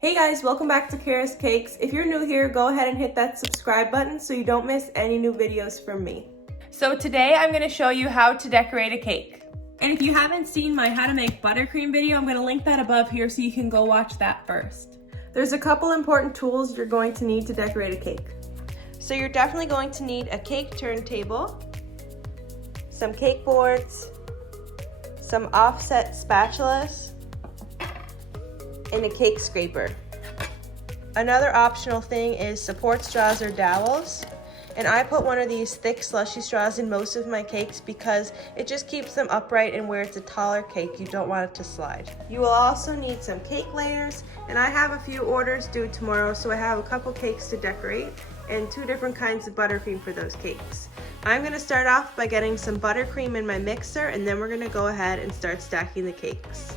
Hey guys, welcome back to Cara's Cakes. If you're new here, go ahead and hit that subscribe button so you don't miss any new videos from me. So today I'm going to show you how to decorate a cake. And if you haven't seen my how to make buttercream video, I'm going to link that above here so you can go watch that first. There's a couple important tools you're going to need to decorate a cake. So you're definitely going to need a cake turntable, some cake boards, some offset spatulas, and a cake scraper. Another optional thing is support straws or dowels. And I put one of these thick slushy straws in most of my cakes because it just keeps them upright, and where it's a taller cake, you don't want it to slide. You will also need some cake layers, and I have a few orders due tomorrow, so I have a couple cakes to decorate and 2 different kinds of buttercream for those cakes. I'm gonna start off by getting some buttercream in my mixer, and then we're gonna go ahead and start stacking the cakes.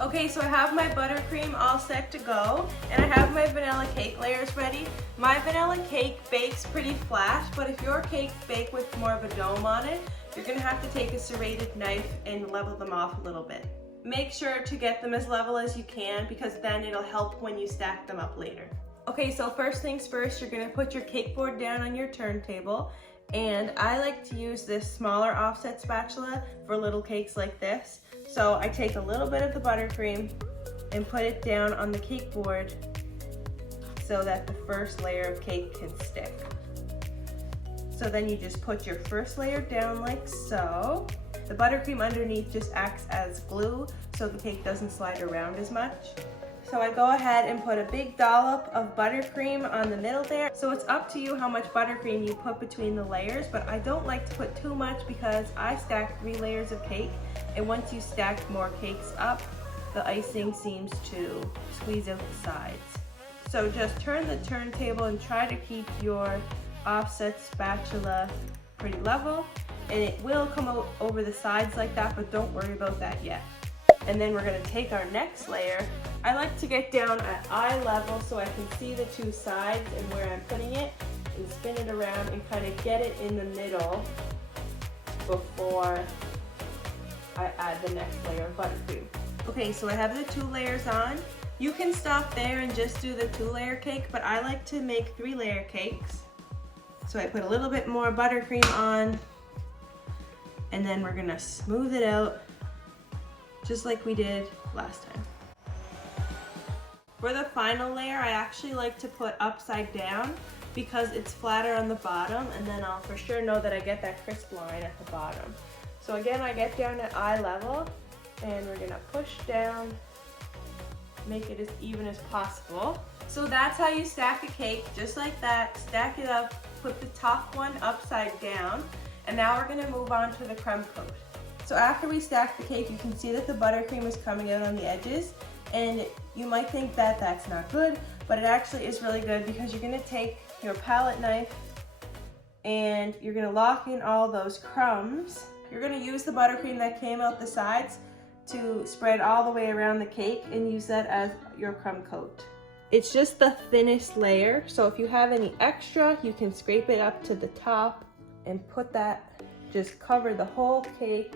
Okay, so I have my buttercream all set to go, and I have my vanilla cake layers ready. My vanilla cake bakes pretty flat, but if your cakes bake with more of a dome on it, you're gonna have to take a serrated knife and level them off a little bit. Make sure to get them as level as you can because then it'll help when you stack them up later. Okay, so first things first, you're gonna put your cake board down on your turntable, and I like to use this smaller offset spatula for little cakes like this. So I take a little bit of the buttercream and put it down on the cake board so that the first layer of cake can stick. So then you just put your first layer down like so. The buttercream underneath just acts as glue so the cake doesn't slide around as much. So I go ahead and put a big dollop of buttercream on the middle there. So it's up to you how much buttercream you put between the layers, but I don't like to put too much because I stacked 3 layers of cake, and once you stack more cakes up, the icing seems to squeeze out the sides. So just turn the turntable and try to keep your offset spatula pretty level, and it will come out over the sides like that, but don't worry about that yet. And then we're gonna take our next layer. I like to get down at eye level so I can see the 2 sides and where I'm putting it, and spin it around and kind of get it in the middle before I add the next layer of buttercream. Okay, so I have the 2 layers on. You can stop there and just do the 2-layer cake, but I like to make 3-layer cakes. So I put a little bit more buttercream on, and then we're gonna smooth it out just like we did last time. For the final layer, I actually like to put upside down because it's flatter on the bottom, and then I'll for sure know that I get that crisp line at the bottom. So again, I get down at eye level, and we're gonna push down, make it as even as possible. So that's how you stack a cake, just like that. Stack it up, put the top one upside down, and now we're gonna move on to the crumb coat. So after we stack the cake, you can see that the buttercream is coming out on the edges, and you might think that that's not good, but it actually is really good because you're gonna take your palette knife and you're gonna lock in all those crumbs. You're gonna use the buttercream that came out the sides to spread all the way around the cake and use that as your crumb coat. It's just the thinnest layer, so if you have any extra, you can scrape it up to the top and put that, just cover the whole cake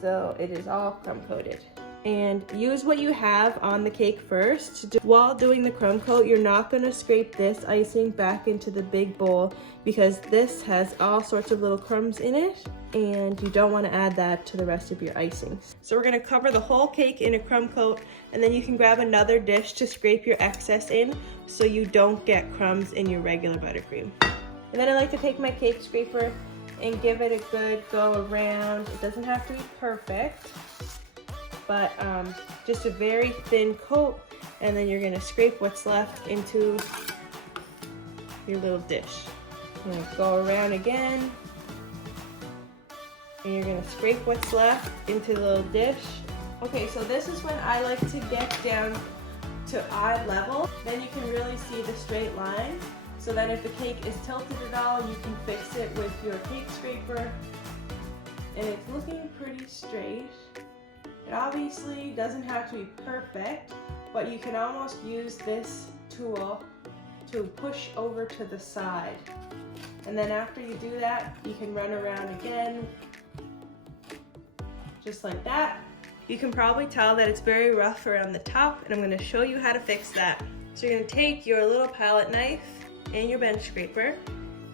so it is all crumb coated. And use what you have on the cake first. While doing the crumb coat, you're not going to scrape this icing back into the big bowl because this has all sorts of little crumbs in it, and you don't want to add that to the rest of your icings. So we're going to cover the whole cake in a crumb coat, and then you can grab another dish to scrape your excess in so you don't get crumbs in your regular buttercream. And then I like to take my cake scraper and give it a good go around. It doesn't have to be perfect, but just a very thin coat, and then you're gonna scrape what's left into your little dish. You're gonna go around again, and you're gonna scrape what's left into the little dish. Okay, so this is when I like to get down to eye level. Then you can really see the straight line, so that if the cake is tilted at all, you can fix it with your cake scraper. And it's looking pretty straight. It obviously doesn't have to be perfect, but you can almost use this tool to push over to the side. And then after you do that, you can run around again, just like that. You can probably tell that it's very rough around the top, and I'm gonna show you how to fix that. So you're gonna take your little palette knife and your bench scraper,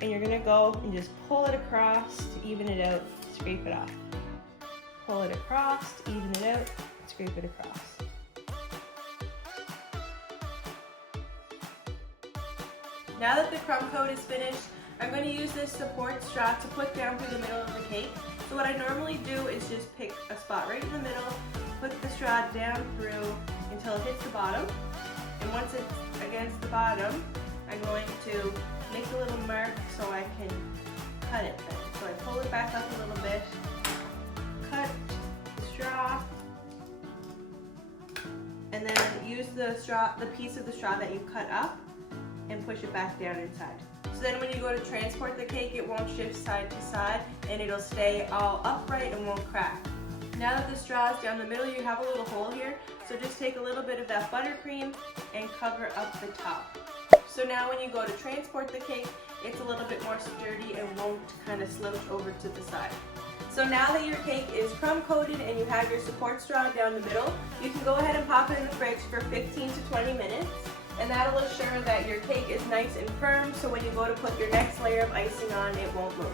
and you're gonna go and just pull it across to even it out, scrape it off. Pull it across to even it out, scrape it across. Now that the crumb coat is finished, I'm going to use this support straw to put down through the middle of the cake. So what I normally do is just pick a spot right in the middle, put the straw down through until it hits the bottom. And once it's against the bottom, I'm going to make a little mark so I can cut it then. So I pull it back up a little bit, cut the straw, and then use the piece of the straw that you cut up and push it back down inside. So then when you go to transport the cake, it won't shift side to side and it'll stay all upright and won't crack. Now that the straw is down the middle, you have a little hole here. So just take a little bit of that buttercream and cover up the top. So now when you go to transport the cake, it's a little bit more sturdy and won't kind of slouch over to the side. So now that your cake is crumb coated and you have your support straw down the middle, you can go ahead and pop it in the fridge for 15 to 20 minutes. And that'll assure that your cake is nice and firm, so when you go to put your next layer of icing on, it won't move.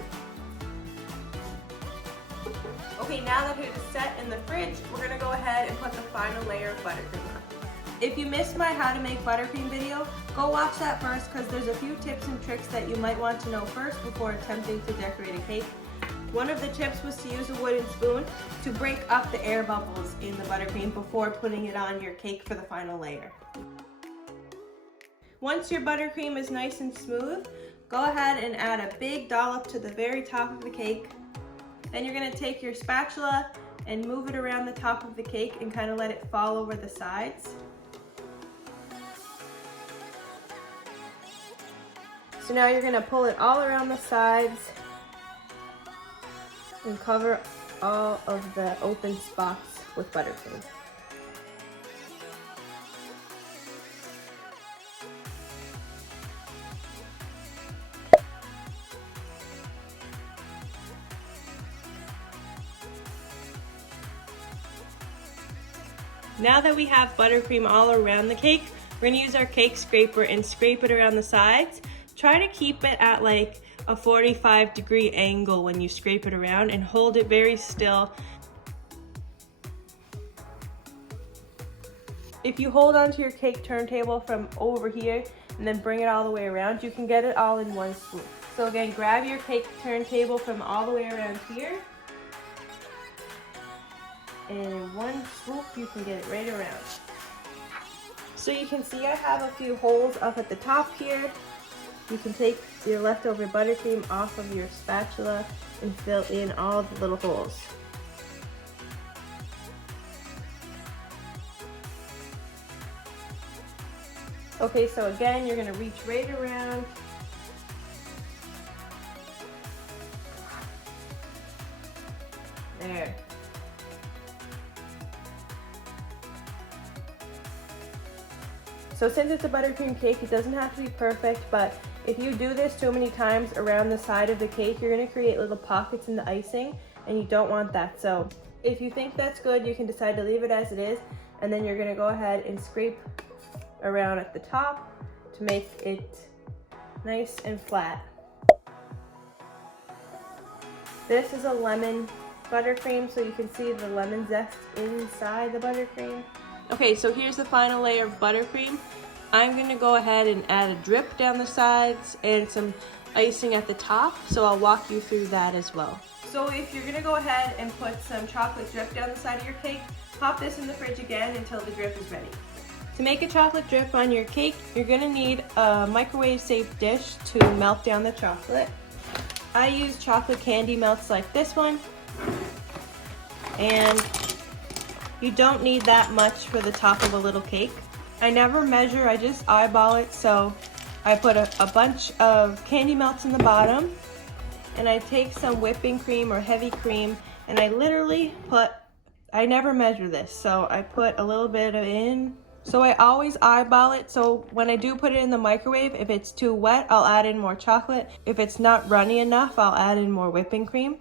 Okay, now that it is set in the fridge, we're gonna go ahead and put the final layer of buttercream on. If you missed my how to make buttercream video, go watch that first because there's a few tips and tricks that you might want to know first before attempting to decorate a cake. One of the tips was to use a wooden spoon to break up the air bubbles in the buttercream before putting it on your cake for the final layer. Once your buttercream is nice and smooth, go ahead and add a big dollop to the very top of the cake. Then you're going to take your spatula and move it around the top of the cake and kind of let it fall over the sides. So now you're going to pull it all around the sides and cover all of the open spots with buttercream. Now that we have buttercream all around the cake, we're going to use our cake scraper and scrape it around the sides. Try to keep it at like a 45-degree angle when you scrape it around and hold it very still. If you hold onto your cake turntable from over here and then bring it all the way around, you can get it all in one swoop. So again, grab your cake turntable from all the way around here, and in one swoop you can get it right around. So you can see I have a few holes up at the top here. You can take your leftover buttercream off of your spatula and fill in all the little holes. Okay, so again, you're going to reach right around. There. So since it's a buttercream cake, it doesn't have to be perfect, but if you do this too many times around the side of the cake, you're going to create little pockets in the icing, and you don't want that. So if you think that's good, you can decide to leave it as it is, and then you're going to go ahead and scrape around at the top to make it nice and flat. This is a lemon buttercream, so you can see the lemon zest inside the buttercream. Okay, so here's the final layer of buttercream. I'm going to go ahead and add a drip down the sides and some icing at the top, so I'll walk you through that as well. So if you're going to go ahead and put some chocolate drip down the side of your cake, pop this in the fridge again until the drip is ready. To make a chocolate drip on your cake, you're going to need a microwave-safe dish to melt down the chocolate. I use chocolate candy melts like this one, and you don't need that much for the top of a little cake. I never measure, I just eyeball it, so I put a bunch of candy melts in the bottom, and I take some whipping cream or heavy cream, and I literally put, I never measure this, so I put a little bit in So I always eyeball it, so when I do put it in the microwave, if it's too wet, I'll add in more chocolate. If it's not runny enough, I'll add in more whipping cream.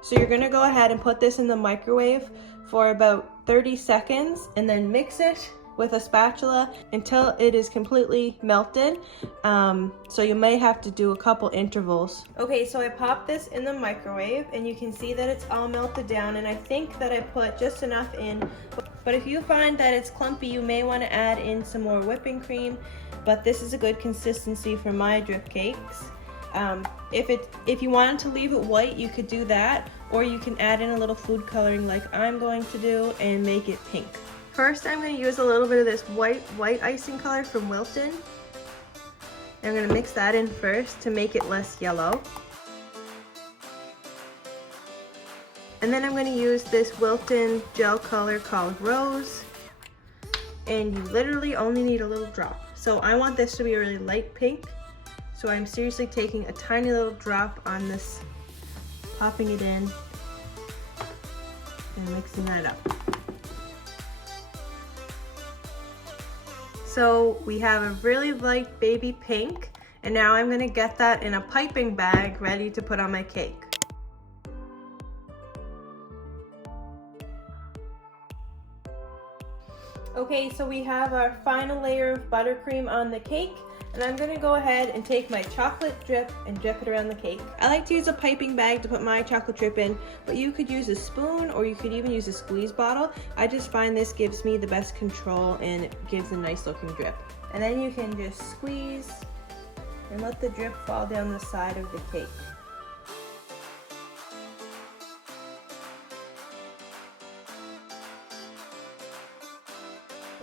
So you're gonna go ahead and put this in the microwave for about 30 seconds and then mix it with a spatula until it is completely melted. So you may have to do a couple intervals. Okay, so I popped this in the microwave and you can see that it's all melted down, and I think that I put just enough in. But if you find that it's clumpy, you may want to add in some more whipping cream, but this is a good consistency for my drip cakes. If you wanted to leave it white, you could do that, or you can add in a little food coloring like I'm going to do and make it pink. First, I'm going to use a little bit of this white icing color from Wilton. I'm going to mix that in first to make it less yellow. And then I'm going to use this Wilton gel color called Rose. And you literally only need a little drop. So I want this to be a really light pink. So I'm seriously taking a tiny little drop on this, popping it in, and mixing that up. So we have a really light baby pink, and now I'm gonna get that in a piping bag ready to put on my cake. Okay, so we have our final layer of buttercream on the cake, and I'm gonna go ahead and take my chocolate drip and drip it around the cake. I like to use a piping bag to put my chocolate drip in, but you could use a spoon or you could even use a squeeze bottle. I just find this gives me the best control and it gives a nice looking drip. And then you can just squeeze and let the drip fall down the side of the cake.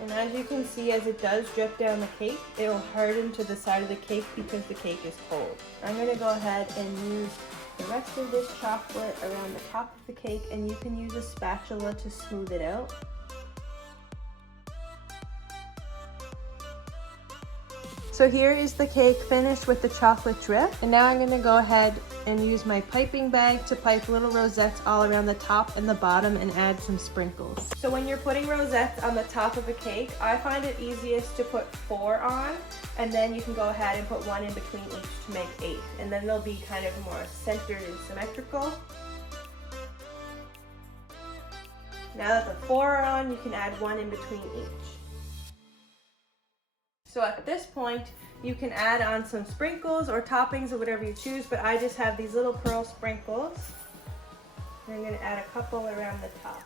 And as you can see, as it does drip down the cake, it will harden to the side of the cake because the cake is cold. I'm going to go ahead and use the rest of this chocolate around the top of the cake, and you can use a spatula to smooth it out. So here is the cake finished with the chocolate drip, and now I'm going to go ahead and use my piping bag to pipe little rosettes all around the top and the bottom and add some sprinkles. So when you're putting rosettes on the top of a cake, I find it easiest to put 4 on, and then you can go ahead and put 1 in between each to make 8, and then they'll be kind of more centered and symmetrical. Now that the 4 are on, you can add 1 in between each. So at this point, you can add on some sprinkles or toppings or whatever you choose, but I just have these little pearl sprinkles. And I'm going to add a couple around the top.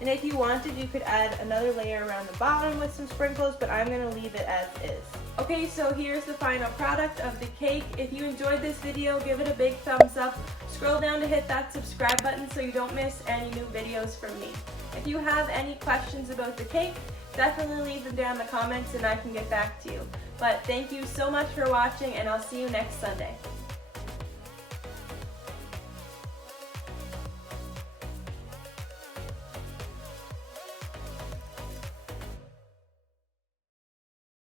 And if you wanted, you could add another layer around the bottom with some sprinkles, but I'm going to leave it as is. Okay, so here's the final product of the cake. If you enjoyed this video, give it a big thumbs up. Scroll down to hit that subscribe button so you don't miss any new videos from me. If you have any questions about the cake, definitely leave them down in the comments and I can get back to you. But thank you so much for watching, and I'll see you next Sunday.